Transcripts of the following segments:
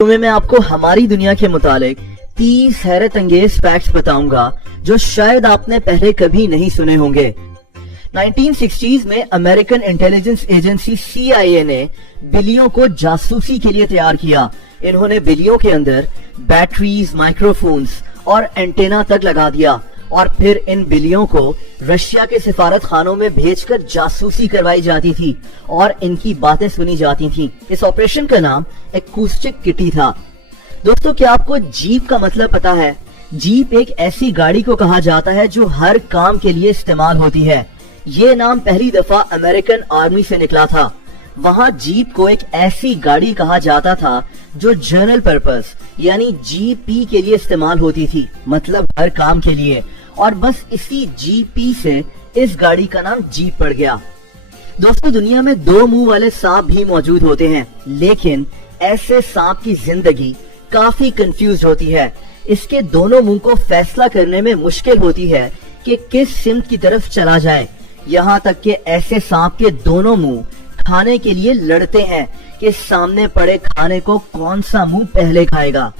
तुम्हें मैं आपको हमारी दुनिया के मुतालिक 30 हैरत अंगेज फैक्ट्स बताऊंगा जो शायद आपने पहले कभी नहीं सुने होंगे। 1960s में अमेरिकन इंटेलिजेंस एजेंसी CIA ने बिल्लियों को जासूसी के लिए तैयार किया। इन्होंने बिल्लियों के अंदर बैटरीज, माइक्रोफोन्स और एंटेना तक लगा दिया और फिर इन बिल्लियों को रशिया के सिफारत खानों में भेजकर जासूसी करवाई जाती थी और इनकी बातें सुनी जाती थी। इस ऑपरेशन का नाम एकूस्टिक किटी था। दोस्तों, क्या आपको जीप का मतलब पता है? जीप एक ऐसी गाड़ी को कहा जाता है जो हर काम के लिए इस्तेमाल होती है। ये नाम पहली दफा अमेरिकन आर्मी से निकला था। वहाँ जीप को एक ऐसी गाड़ी कहा जाता था जो जनरल पर्पस यानी GP के लिए इस्तेमाल होती थी, मतलब हर काम के लिए, और बस इसी GP से इस गाड़ी का नाम जीप पड़ गया। दोस्तों, दुनिया में 2 मुंह वाले सांप भी मौजूद होते हैं, लेकिन ऐसे सांप की जिंदगी काफी कंफ्यूज होती है। इसके दोनों मुंह को फैसला करने में मुश्किल होती है कि किस सिमत की तरफ चला जाए। यहाँ तक कि ऐसे सांप के दोनों मुंह खाने के लिए लड़ते हैं कि सामने पड़े खाने को कौन सा मुंह पहले खाएगा।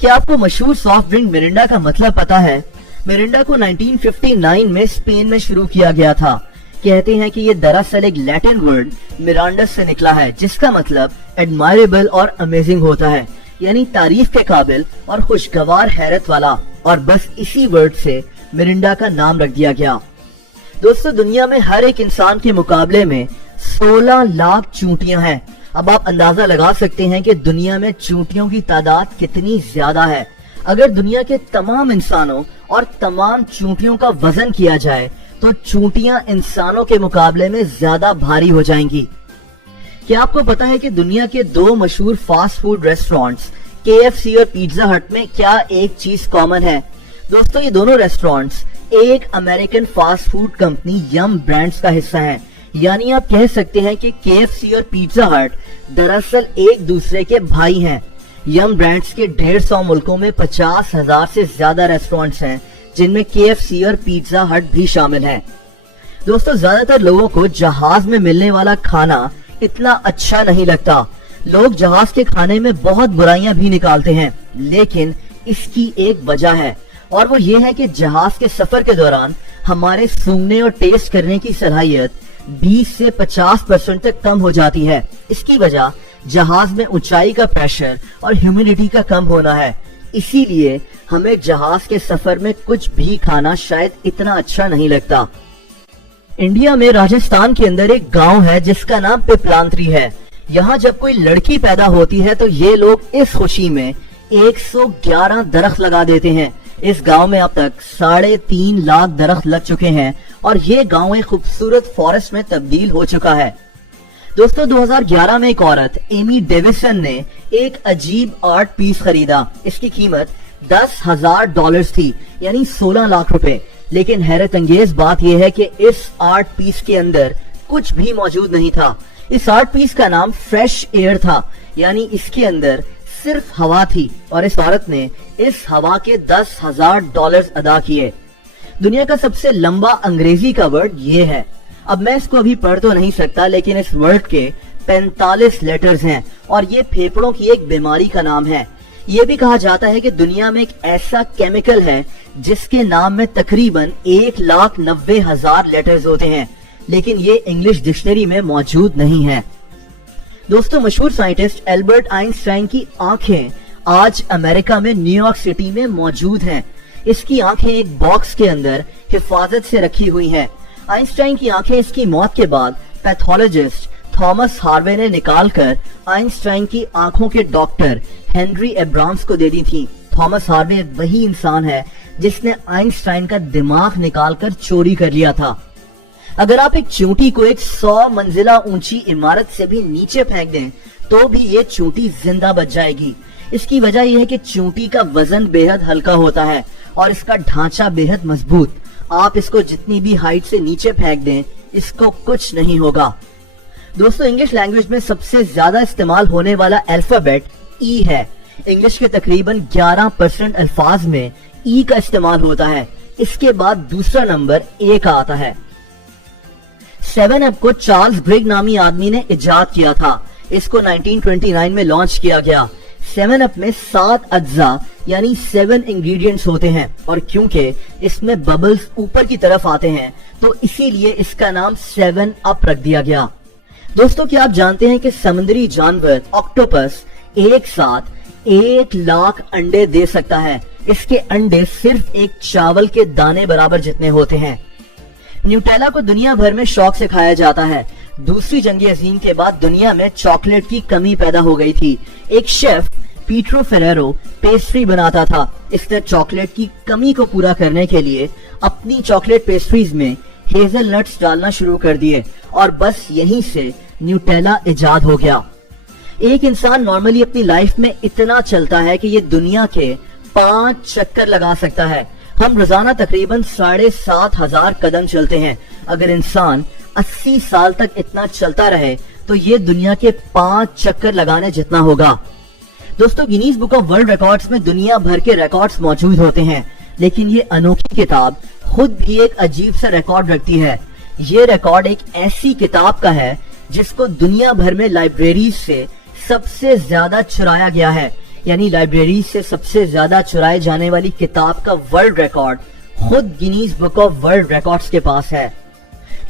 क्या आपको मशहूर सॉफ्ट ड्रिंक मिरिंडा का मतलब पता है? मिरिंडा को 1959 में स्पेन में शुरू किया गया था। कहते हैं कि ये दरअसल एक लैटिन वर्ड मिरांडस से निकला है, जिसका मतलब एडमायरेबल और अमेजिंग होता है, यानी तारीफ के काबिल और खुशगवार हैरत वाला, और बस इसी वर्ड से मिरिंडा का नाम रख दिया गया। दोस्तों, दुनिया में हर एक इंसान के मुकाबले में 16 लाख चूंटियां हैं। अब आप अंदाजा लगा सकते हैं कि दुनिया में चूंटियों की तादाद कितनी ज्यादा है। अगर दुनिया के तमाम इंसानों और तमाम चूंटियों का वजन किया जाए तो चूंटियां इंसानों के मुकाबले में ज्यादा भारी हो जाएंगी। क्या आपको पता है कि दुनिया के 2 मशहूर फास्ट फूड रेस्टोरेंट्स KFC और पिज्जा हट में क्या एक चीज कॉमन है? दोस्तों, ये दोनों रेस्टोरेंट्स एक अमेरिकन फास्ट फूड कंपनी यम ब्रांड्स का हिस्सा हैं। यानी आप कह सकते हैं कि KFC और पिज्जा हट दरअसल एक दूसरे के भाई हैं। यम ब्रांड्स के 150 मुल्कों में 50,000 से ज्यादा रेस्टोरेंट्स हैं, जिनमें KFC और पिज्जा हट भी शामिल हैं। दोस्तों, ज्यादातर लोगों को जहाज में मिलने वाला खाना इतना अच्छा नहीं लगता। लोग जहाज के खाने में बहुत बुराइयां भी निकालते हैं, लेकिन इसकी एक वजह है, और वो ये है कि जहाज के सफर के दौरान हमारे सूंघने और टेस्ट करने की सलाहियत 20 से 50% तक कम हो जाती है। इसकी वजह जहाज में ऊंचाई का प्रेशर और ह्यूमिडिटी का कम होना है। इसीलिए हमें जहाज के सफर में कुछ भी खाना शायद इतना अच्छा नहीं लगता। इंडिया में राजस्थान के अंदर एक गांव है जिसका नाम पिपलांत्री है। यहाँ जब कोई लड़की पैदा होती है तो ये लोग इस खुशी में 111 दरख्त लगा देते हैं। इस गांव में अब तक 3.5 लाख दरख्त लग चुके हैं और ये गांव एक खूबसूरत फॉरेस्ट में तब्दील हो चुका है। दोस्तों, 2011 में एक औरत एमी डेविसन ने एक अजीब आर्ट पीस खरीदा। इसकी कीमत $10,000 थी, यानी 16 लाख रुपए। लेकिन हैरत अंगेज बात यह है कि इस आर्ट पीस के अंदर कुछ भी मौजूद नहीं था। इस आर्ट पीस का नाम फ्रेश एयर था, यानी इसके अंदर सिर्फ हवा थी, और इस औरत ने इस हवा के $10,000 अदा किए। दुनिया का सबसे लंबा अंग्रेजी का वर्ड ये है। अब मैं इसको अभी पढ़ तो नहीं सकता, लेकिन इस वर्ड के 45 लेटर्स हैं और ये फेफड़ों की एक बीमारी का नाम है। ये भी कहा जाता है कि दुनिया में एक ऐसा केमिकल है जिसके नाम में तकरीबन 1,90,000 लेटर्स होते हैं, लेकिन ये इंग्लिश डिक्शनरी में मौजूद नहीं है। दोस्तों, मशहूर साइंटिस्ट एल्बर्ट आइंस्टाइन की आंखें आज अमेरिका में न्यूयॉर्क सिटी में मौजूद हैं। इसकी आंखें एक बॉक्स के अंदर हिफाजत से रखी हुई हैं। आइंस्टाइन की आंखें इसकी मौत के बाद पैथोलॉजिस्ट थॉमस हार्वे ने निकालकर आइंस्टाइन की आंखों के डॉक्टर हेनरी एब्राम्स को दे दी थी। थॉमस हार्वे वही इंसान है जिसने आइंस्टाइन का दिमाग निकालकर चोरी कर लिया था। अगर आप एक चूंटी को एक 100 मंजिला ऊंची इमारत से भी नीचे फेंक दें तो भी ये चूंटी जिंदा बच जाएगी। इसकी वजह यह है कि चूंटी का वजन बेहद हल्का होता है और इसका ढांचा बेहद मजबूत। आप इसको जितनी भी हाइट से नीचे फेंक दें, इसको कुछ नहीं होगा। दोस्तों, इंग्लिश लैंग्वेज में सबसे ज्यादा इस्तेमाल होने वाला अल्फाबेट E है। इंग्लिश के तकरीबन 11% अल्फाज में E का इस्तेमाल होता है। इसके बाद दूसरा नंबर A का आता है। 7 को चार्ल्स ग्रेग नामी आदमी ने इजाद किया था। इसको 1929 में लॉन्च किया गया। 7 अप में 7 अज्जा यानी 7 इंग्रेडिएंट्स होते हैं और क्योंकि इसमें बबल्स ऊपर की तरफ आते हैं तो इसीलिए इसका नाम 7 अप रख दिया गया। दोस्तों, क्या आप जानते हैं कि समुद्री जानवर ऑक्टोपस एक साथ 1 लाख अंडे दे सकता है। इसके अंडे सिर्फ एक चावल के दाने बराबर जितने होते हैं। न्यूटेला को दुनिया भर में शौक से खाया जाता है। दूसरी जंग अजीम के बाद दुनिया में चॉकलेट की कमी पैदा हो गई थी। एक शेफ पीट्रो फेरेरो पेस्ट्री बनाता था। इसने चॉकलेट की कमी को पूरा करने के लिए अपनी चॉकलेट पेस्ट्रीज में हेजलनट्स डालना शुरू कर दिए और बस यहीं से न्यूटेला इजाद हो गया। एक इंसान नॉर्मली अपनी लाइफ में इतना चलता है कि ये दुनिया के 5 चक्कर लगा सकता है। हम रोजाना तकरीबन 7,500 कदम चलते हैं। अगर इंसान 80 साल तक इतना चलता रहे तो ये दुनिया के 5 चक्कर लगाने जितना होगा। दोस्तों, Guinness book of world records में दुनिया भर के रिकॉर्ड्स मौजूद होते हैं, लेकिन ये अनोखी किताब खुद भी एक अजीब सा रिकॉर्ड रखती है। ये रिकॉर्ड एक ऐसी किताब का है जिसको दुनिया भर में लाइब्रेरीज से सबसे ज्यादा चुराया गया है, यानी लाइब्रेरी से सबसे ज्यादा चुराए जाने वाली किताब का वर्ल्ड रिकॉर्ड खुद Guinness book of world records के पास है।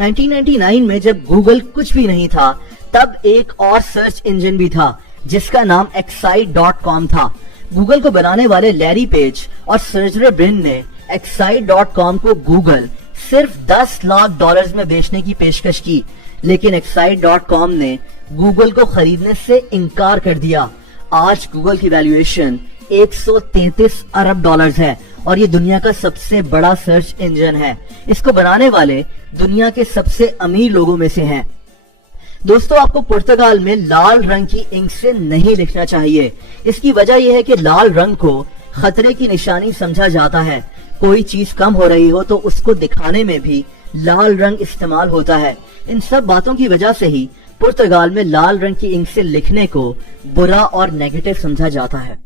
1999 में जब गूगल कुछ भी नहीं था तब एक और सर्च इंजन भी था जिसका नाम excite.com था। गूगल को बनाने वाले लैरी पेज और सर्जरे ब्रिन ने excite.com को गूगल सिर्फ $10 लाख में बेचने की पेशकश की, लेकिन excite.com ने गूगल को खरीदने से इनकार कर दिया। आज गूगल की वैल्यूएशन 133 अरब डॉलर्स है और ये दुनिया का सबसे बड़ा सर्च इंजन है। इसको बनाने वाले दुनिया के सबसे अमीर लोगों में से हैं। दोस्तों, आपको पुर्तगाल में लाल रंग की इंक से नहीं लिखना चाहिए। इसकी वजह यह है कि लाल रंग को खतरे की निशानी समझा जाता है। कोई चीज कम हो रही हो तो उसको दिखाने में भी लाल रंग इस्तेमाल होता है। इन सब बातों की वजह से ही पुर्तगाल में लाल रंग की इंक से लिखने को बुरा और नेगेटिव समझा जाता है।